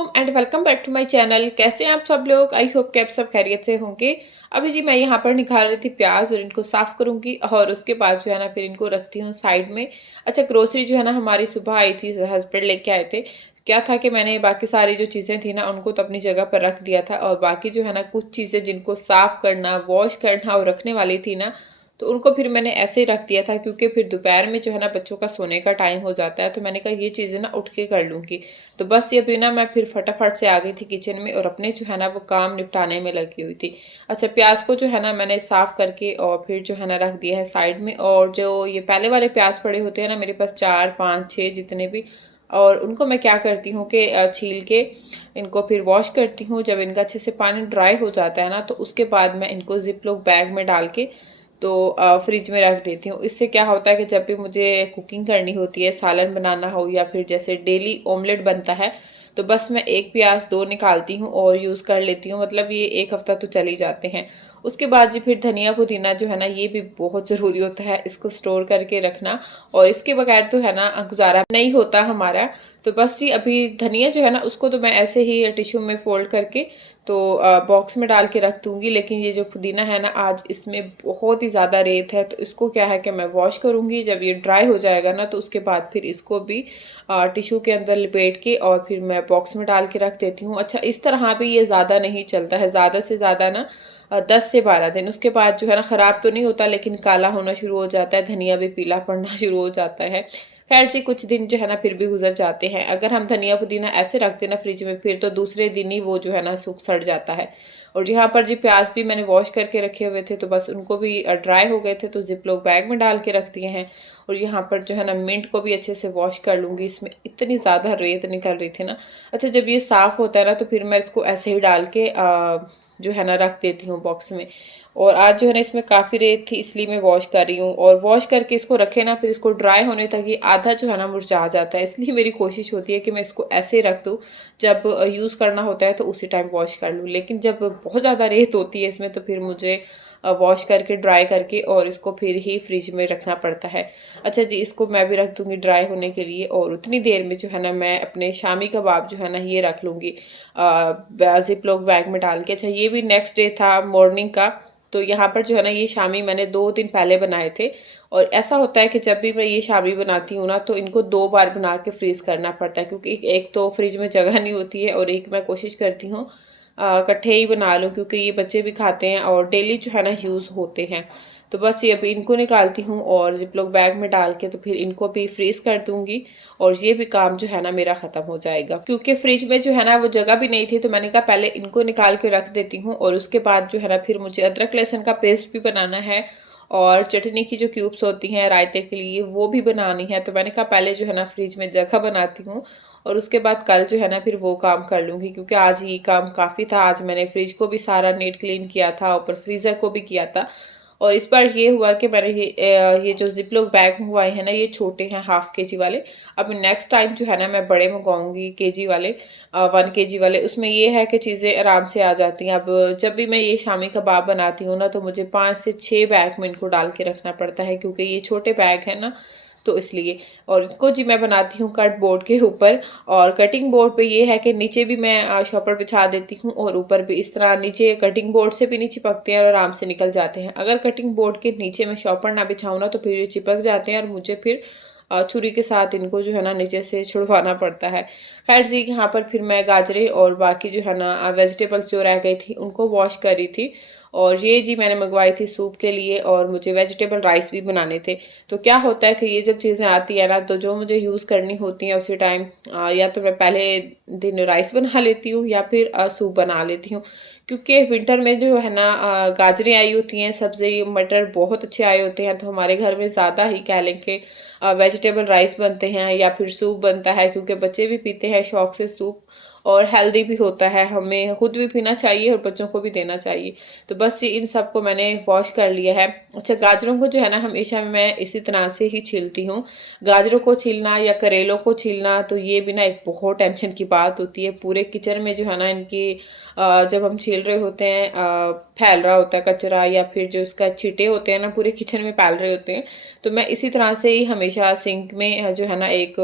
अस्सलाम and welcome back to my channel. कैसे हैं आप सब लोग? आई होप कि आप सब खैरियत से होंगे। अभी जी मैं यहाँ पर निकाल रही थी प्याज और इनको साफ़ करूँगी और उसके बाद जो है ना फिर इनको रखती हूँ साइड में। अच्छा, ग्रोसरी जो है ना हमारी सुबह आई थी, हस्बैंड लेके आए थे। क्या था कि मैंने बाकी सारी जो चीज़ें थी ना उनको तो अपनी जगह पर रख दिया था और बाकी जो है ना कुछ चीज़ें जिनको साफ़ करना, वॉश करना और रखने वाली थी ना, तो उनको फिर मैंने ऐसे ही रख दिया था क्योंकि फिर दोपहर में जो है ना बच्चों का सोने का टाइम हो जाता है, तो मैंने कहा ये चीज़ें ना उठ के कर लूँगी। तो बस ये अभी ना मैं फिर फटाफट से आ गई थी किचन में और अपने जो है ना वो काम निपटाने में लगी हुई थी। अच्छा, प्याज को जो है ना मैंने साफ़ करके और फिर जो है ना रख दिया है साइड में। और जो ये पहले वाले प्याज पड़े होते हैं ना मेरे पास 4 5 6 जितने भी, और उनको मैं क्या करती हूँ कि छील के इनको फिर वॉश करती हूँ। जब इनका अच्छे से पानी ड्राई हो जाता है ना तो उसके बाद मैं इनको ज़िप लॉक बैग में डाल के तो फ्रिज में रख देती हूँ। इससे क्या होता है कि जब भी मुझे कुकिंग करनी होती है, सालन बनाना हो या फिर जैसे डेली ऑमलेट बनता है, तो बस मैं 1 प्याज़ 2 निकालती हूँ और यूज़ कर लेती हूँ। मतलब ये 1 हफ़्ता तो चल ही जाते हैं। उसके बाद जी फिर धनिया पुदीना जो है ना ये भी बहुत ज़रूरी होता है, इसको स्टोर करके रखना, और इसके बगैर तो है ना गुज़ारा नहीं होता हमारा। तो बस जी अभी धनिया जो है ना उसको तो मैं ऐसे ही टिश्यू में फ़ोल्ड करके तो बॉक्स में डाल के रख दूँगी। लेकिन ये जो पुदीना है ना आज इसमें बहुत ही ज़्यादा रेत है, तो इसको क्या है कि मैं वॉश करूँगी। जब ये ड्राई हो जाएगा ना तो उसके बाद फिर इसको भी टिश्यू के अंदर लपेट के और फिर मैं बॉक्स में डाल के रख देती हूँ। अच्छा, इस तरह भी ये ज़्यादा नहीं चलता है, ज़्यादा से ज़्यादा ना 10 से 12 दिन। उसके बाद जो है ना ख़राब तो नहीं होता लेकिन काला होना शुरू हो जाता है, धनिया भी पीला पड़ना शुरू हो जाता है। खैर जी, कुछ दिन जो है ना फिर भी गुज़र जाते हैं। अगर हम धनिया पुदीना ऐसे रख दें ना फ्रिज में फिर तो दूसरे दिन ही वो जो है ना सूख सड़ जाता है। और यहाँ पर जी प्याज़ भी मैंने वॉश करके रखे हुए थे तो बस उनको भी ड्राई हो गए थे तो ज़िप लॉक बैग में डाल के रख दिए हैं। और यहाँ पर जो है ना मिंट को भी अच्छे से वॉश कर लूँगी, इसमें इतनी ज़्यादा रेत निकल रही थी ना। अच्छा, जब ये साफ़ होता है ना तो फिर मैं इसको ऐसे ही डाल के जो है ना रख देती हूँ बॉक्स में। और आज जो है ना इसमें काफ़ी रेत थी इसलिए मैं वॉश कर रही हूँ, और वॉश करके इसको रखे ना फिर इसको ड्राई होने तक ये आधा जो है ना मुरझा जाता है। इसलिए मेरी कोशिश होती है कि मैं इसको ऐसे ही रख दूँ, जब यूज़ करना होता है तो उसी टाइम वॉश कर लूँ। लेकिन जब बहुत ज़्यादा रेत होती है इसमें तो फिर मुझे वॉश करके ड्राई करके और इसको फिर ही फ्रिज में रखना पड़ता है। अच्छा जी, इसको मैं भी रख दूँगी ड्राई होने के लिए और उतनी देर में जो है ना मैं अपने शामी कबाब जो है ना ये रख लूँगी ज़िप लॉक बैग में डाल के। अच्छा, ये भी नेक्स्ट डे था मॉर्निंग का। तो यहाँ पर जो है ना ये शामी मैंने 2 दिन पहले बनाए थे। और ऐसा होता है कि जब भी मैं ये शामी बनाती हूँ ना तो इनको 2 बार बना के फ्रीज़ करना पड़ता है, क्योंकि एक तो फ्रिज में जगह नहीं होती है और एक मैं कोशिश करती हूँ इकट्ठे ही बना लूँ क्योंकि ये बच्चे भी खाते हैं और डेली जो है ना यूज़ होते हैं। तो बस ये अभी इनको निकालती हूँ और ज़िप लॉक बैग में डाल के तो फिर इनको भी फ्रीज़ कर दूँगी और ये भी काम जो है ना मेरा ख़त्म हो जाएगा। क्योंकि फ्रिज में जो है ना वो जगह भी नहीं थी तो मैंने कहा पहले इनको निकाल के रख देती हूँ और उसके बाद जो है ना फिर मुझे अदरक लहसुन का पेस्ट भी बनाना है और चटनी की जो क्यूब्स होती हैं रायते के लिए वो भी बनानी है। तो मैंने कहा पहले जो है ना फ्रिज में जगह बनाती हूँ और उसके बाद कल जो है ना फिर वो काम कर लूँगी, क्योंकि आज ये काम काफ़ी था। आज मैंने फ्रिज को भी सारा नीट क्लीन किया था, ऊपर फ्रीज़र को भी किया था। और इस बार ये हुआ कि मैंने ये जो ज़िप लॉक बैग मंगवाए हैं ना ये छोटे हैं, हाफ़ केजी वाले। अब नेक्स्ट टाइम जो है ना मैं बड़े मंगवाऊँगी केजी वाले, 1 केजी वाले। उसमें ये है कि चीज़ें आराम से आ जाती हैं। अब जब भी मैं ये शामी कबाब बनाती हूँ ना तो मुझे 5 से 6 बैग में इनको डाल के रखना पड़ता है क्योंकि ये छोटे बैग हैं ना, तो इसलिए। और इनको जी मैं बनाती हूँ कट बोर्ड के ऊपर, और कटिंग बोर्ड पे ये है कि नीचे भी मैं शॉपर बिछा देती हूँ और ऊपर भी इस तरह। नीचे कटिंग बोर्ड से भी नहीं चिपकते हैं और आराम से निकल जाते हैं। अगर कटिंग बोर्ड के नीचे मैं शॉपर ना बिछाऊँ ना तो फिर ये चिपक जाते हैं और मुझे फिर छुरी के साथ इनको जो है ना नीचे से छुड़वाना पड़ता है। खैर जी, यहाँ पर फिर मैं गाजरें और बाकी जो है ना वेजिटेबल्स जो रह गई थी उनको वॉश करी थी। और ये जी मैंने मंगवाई थी सूप के लिए और मुझे वेजिटेबल राइस भी बनाने थे। तो क्या होता है कि ये जब चीज़ें आती है ना तो जो मुझे यूज़ करनी होती हैं उसी टाइम या तो मैं पहले दिन राइस बना लेती हूँ या फिर सूप बना लेती हूँ। क्योंकि विंटर में जो है ना गाजरें आई होती हैं, सब्ज़ी मटर बहुत अच्छे आए होते हैं, तो हमारे घर में ज़्यादा ही कह लें कि वेजिटेबल राइस बनते हैं या फिर सूप बनता है, क्योंकि बच्चे भी पीते हैं शौक से सूप और हेल्दी भी होता है। हमें खुद भी पीना चाहिए और बच्चों को भी देना चाहिए। तो बस ये इन सब को मैंने वॉश कर लिया है। अच्छा, गाजरों को जो है ना हमेशा मैं इसी तरह से ही छीलती हूँ। गाजरों को छीलना या करेलों को छीलना तो ये भी ना एक बहुत टेंशन की बात होती है। पूरे किचन में जो है ना इनकी जब हम छील रहे होते हैं फैल रहा होता है कचरा, या फिर जो उसका छींटे होते हैं ना पूरे किचन में फैल रहे होते हैं। तो मैं इसी तरह से ही हमेशा सिंक में जो है ना एक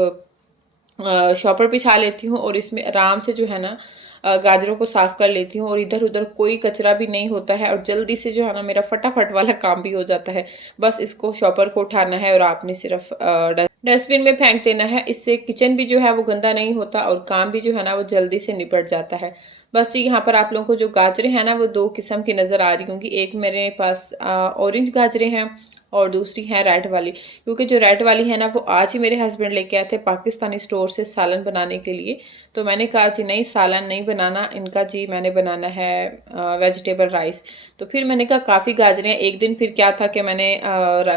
शॉपर बिछा लेती हूँ और इसमें आराम से जो है ना गाजरों को साफ़ कर लेती हूँ और इधर-उधर कोई कचरा भी नहीं होता है और जल्दी से जो है ना मेरा फटाफट वाला काम भी हो जाता है। बस इसको शॉपर को उठाना है और आपने सिर्फ़ डस्टबिन में फेंक देना है। इससे किचन भी जो है वो गंदा नहीं होता और काम भी जो है ना वो जल्दी से निपट जाता है। बस जी, यहाँ पर आप लोगों को जो गाजरें हैं ना वो 2 किस्म की नज़र आ रही होंगी। एक मेरे पास ऑरेंज गाजरें हैं और दूसरी है रेड वाली। क्योंकि जो रेड वाली है ना वो आज ही मेरे हस्बैंड लेके आए थे पाकिस्तानी स्टोर से सालन बनाने के लिए। तो मैंने कहा जी नहीं, सालन नहीं बनाना इनका जी, मैंने बनाना है वेजिटेबल राइस। तो फिर मैंने कहा काफ़ी गाजरें हैं। एक दिन फिर क्या था कि मैंने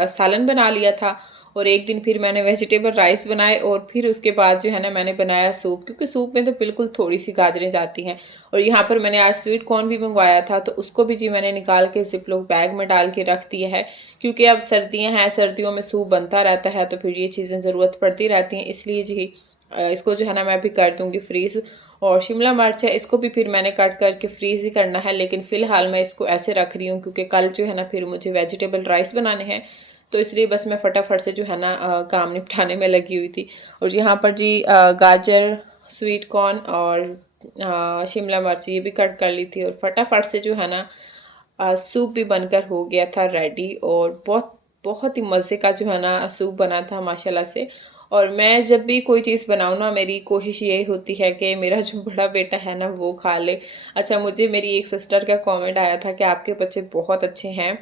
सालन बना लिया था और एक दिन फिर मैंने वेजिटेबल राइस बनाए और फिर उसके बाद जो है ना मैंने बनाया सूप, क्योंकि सूप में तो बिल्कुल थोड़ी-सी गाजरें जाती हैं। और यहाँ पर मैंने आज स्वीट कॉर्न भी मंगवाया था, तो उसको भी जी मैंने निकाल के ज़िप-लॉक बैग में डाल के रख दिया है, क्योंकि अब सर्दियाँ हैं, सर्दियों में सूप बनता रहता है, तो फिर ये चीज़ें ज़रूरत पड़ती रहती हैं। इसलिए जी इसको जो है ना मैं अभी कर दूँगी फ्रीज़। और शिमला मिर्च है, इसको भी फिर मैंने कट करके फ्रीज़ ही करना है, लेकिन फ़िलहाल मैं इसको ऐसे रख रही हूँ क्योंकि कल जो है ना फिर मुझे वेजिटेबल राइस बनाने हैं। तो इसलिए बस मैं फटाफट से जो है ना काम निपटाने में लगी हुई थी। और यहाँ पर जी गाजर, स्वीट कॉर्न और शिमला मिर्च ये भी कट कर ली थी और फटाफट से जो है ना सूप भी बनकर हो गया था रेडी और बहुत बहुत ही मज़े का जो है ना सूप बना था माशाल्लाह से। और मैं जब भी कोई चीज़ बनाऊँ ना, मेरी कोशिश यही होती है कि मेरा जो बड़ा बेटा है ना वो खा ले। अच्छा, मुझे मेरी एक सिस्टर का कमेंट आया था कि आपके बच्चे बहुत अच्छे हैं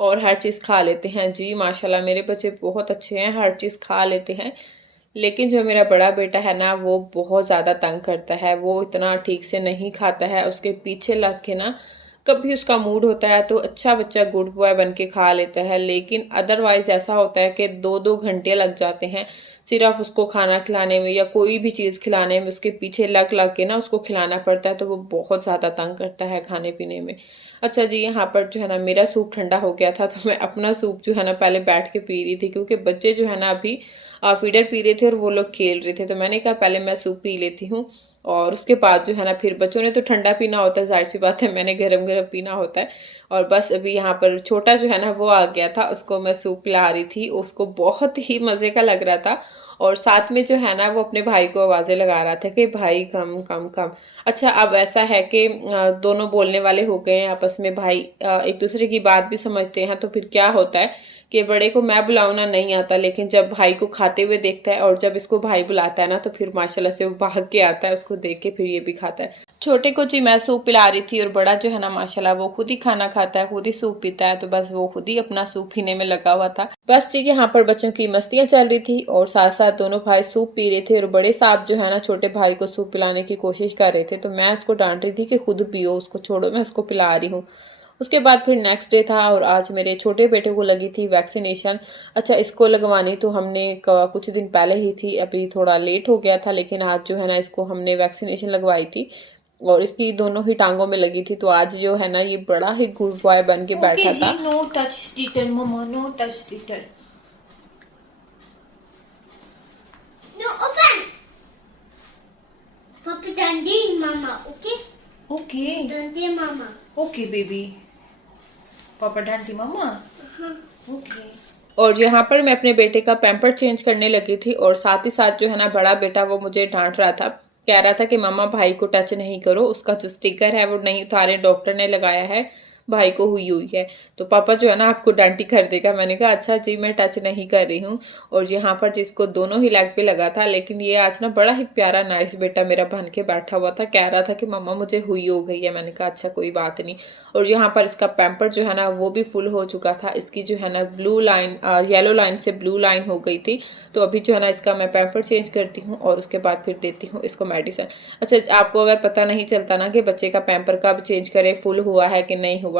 और हर चीज़ खा लेते हैं। जी माशाल्लाह मेरे बच्चे बहुत अच्छे हैं, हर चीज़ खा लेते हैं। लेकिन जो मेरा बड़ा बेटा है ना वो बहुत ज़्यादा तंग करता है, वो इतना ठीक से नहीं खाता है, उसके पीछे लग के ना कभी उसका मूड होता है तो अच्छा बच्चा गुड बॉय बन के खा लेता है, लेकिन अदरवाइज़ ऐसा होता है कि 2-2 घंटे लग जाते हैं सिर्फ़ उसको खाना खिलाने में या कोई भी चीज़ खिलाने में, उसके पीछे लग-लग के ना उसको खिलाना पड़ता है, तो वो बहुत ज़्यादा तंग करता है खाने-पीने में। अच्छा जी, यहाँ पर जो है ना मेरा सूप ठंडा हो गया था, तो मैं अपना सूप जो है ना पहले बैठ के पी रही थी, क्योंकि बच्चे जो है ना अभी फीडर पी रहे थे और वो लोग खेल रहे थे, तो मैंने कहा पहले मैं सूप पी लेती हूँ और उसके बाद जो है ना फिर बच्चों ने तो ठंडा पीना होता है, ज़ाहिर-सी बात है, मैंने गरम-गरम पीना होता है। और बस अभी यहाँ पर छोटा जो है ना वो आ गया था, उसको मैं सूप पिला रही थी, उसको बहुत ही मज़े का लग रहा था और साथ में जो है ना वो अपने भाई को आवाज़ें लगा रहा था कि भाई कम, कम, कम। अच्छा, अब ऐसा है कि दोनों बोलने वाले हो गए हैं आपस में, भाई एक-दूसरे की बात भी समझते हैं, तो फिर क्या होता है कि बड़े को मैं बुलाऊँ ना नहीं आता, लेकिन जब भाई को खाते हुए देखता है और जब इसको भाई बुलाता है ना तो फिर माशाल्लाह से वो भाग के आता है, उसको देख के फिर ये भी खाता है। छोटे को जी मैं सूप पिला रही थी और बड़ा जो है ना माशाल्लाह वो खुद ही खाना खाता है, खुद ही सूप पीता है, तो बस वो खुद ही अपना सूप पीने में लगा हुआ था। बस जी, यहाँ पर बच्चों की मस्तियाँ चल रही थी और साथ-साथ दोनों भाई सूप पी रहे थे और बड़े साहब जो है ना छोटे भाई को सूप पिलाने की कोशिश कर रहे थे, तो मैं उसको डाँट रही थी कि खुद पियो, उसको छोड़ो, मैं उसको पिला रही हूँ। उसके बाद फिर नेक्स्ट डे था और आज मेरे छोटे बेटे को लगी थी वैक्सीनेशन। अच्छा, इसको लगवानी तो हमने कुछ दिन पहले ही थी, अभी थोड़ा लेट हो गया था, लेकिन आज जो है ना इसको हमने वैक्सीनेशन लगवाई थी और इसकी दोनों ही टाँगों में लगी थी। तो आज जो है ना ये बड़ा ही गुड बॉय बन के बैठा था। नो टच टीटर मम्मा, नो टच टीटर। No open Papi Dandy Mama, okay? Okay, Dandy Mama. Okay baby, पापा डांटी मम्मा। हाँ. ओके। और यहाँ पर मैं अपने बेटे का पैम्पर चेंज करने लगी थी और साथ ही साथ जो है ना बड़ा बेटा वो मुझे डांट रहा था, कह रहा था कि मम्मा भाई को टच नहीं करो, उसका जो स्टिकर है वो नहीं उतारे, डॉक्टर ने लगाया है, भाई को हुई हुई है। तो पापा जो है ना आपको डांटी कर देगा। मैंने कहा अच्छा जी, मैं टच नहीं कर रही हूँ। और यहाँ पर जिसको दोनों ही लेग पे लगा था, लेकिन ये आज ना बड़ा ही प्यारा नाइस बेटा मेरा बन के बैठा हुआ था, कह रहा था कि मम्मा मुझे हुई हो गई है। मैंने कहा अच्छा कोई बात नहीं। और यहाँ पर इसका पैम्पर जो है ना वो भी फुल हो चुका था, इसकी जो है ना ब्लू लाइन येलो लाइन से ब्लू लाइन हो गई थी। तो अभी जो है ना इसका मैं पैम्पर चेंज करती हूँ और उसके बाद फिर देती हूँ इसको मेडिसिन। अच्छा, आपको अगर पता नहीं चलता ना कि बच्चे का पैम्पर कब चेंज करें, फुल हुआ है कि नहीं हुआ,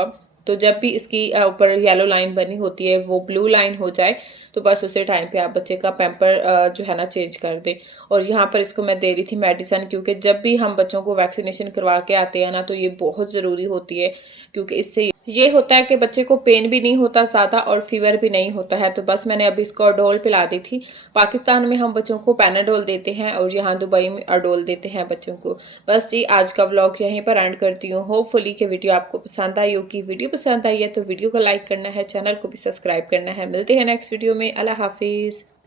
तो जब भी इसकी ऊपर येलो लाइन बनी होती है वो ब्लू लाइन हो जाए, तो बस उसी टाइम पे आप बच्चे का पैम्पर जो है ना चेंज कर दें। और यहाँ पर इसको मैं दे रही थी मेडिसिन, क्योंकि जब भी हम बच्चों को वैक्सीनेशन करवा के आते हैं ना तो ये बहुत ज़रूरी होती है, क्योंकि इससे ये होता है कि बच्चे को पेन भी नहीं होता ज़्यादा और फीवर भी नहीं होता है। तो बस मैंने अभी इसको अडोल पिला दी थी। पाकिस्तान में हम बच्चों को पैनाडोल देते हैं और यहाँ दुबई में अडोल देते हैं बच्चों को। बस जी, आज का व्लॉग यहीं पर एंड करती हूँ। होपफुली कि वीडियो आपको पसंद आई होगी। वीडियो पसंद आई है तो वीडियो को लाइक करना है, चैनल को भी सब्सक्राइब करना है। मिलते हैं नेक्स्ट वीडियो में। अल्लाह हाफिज़।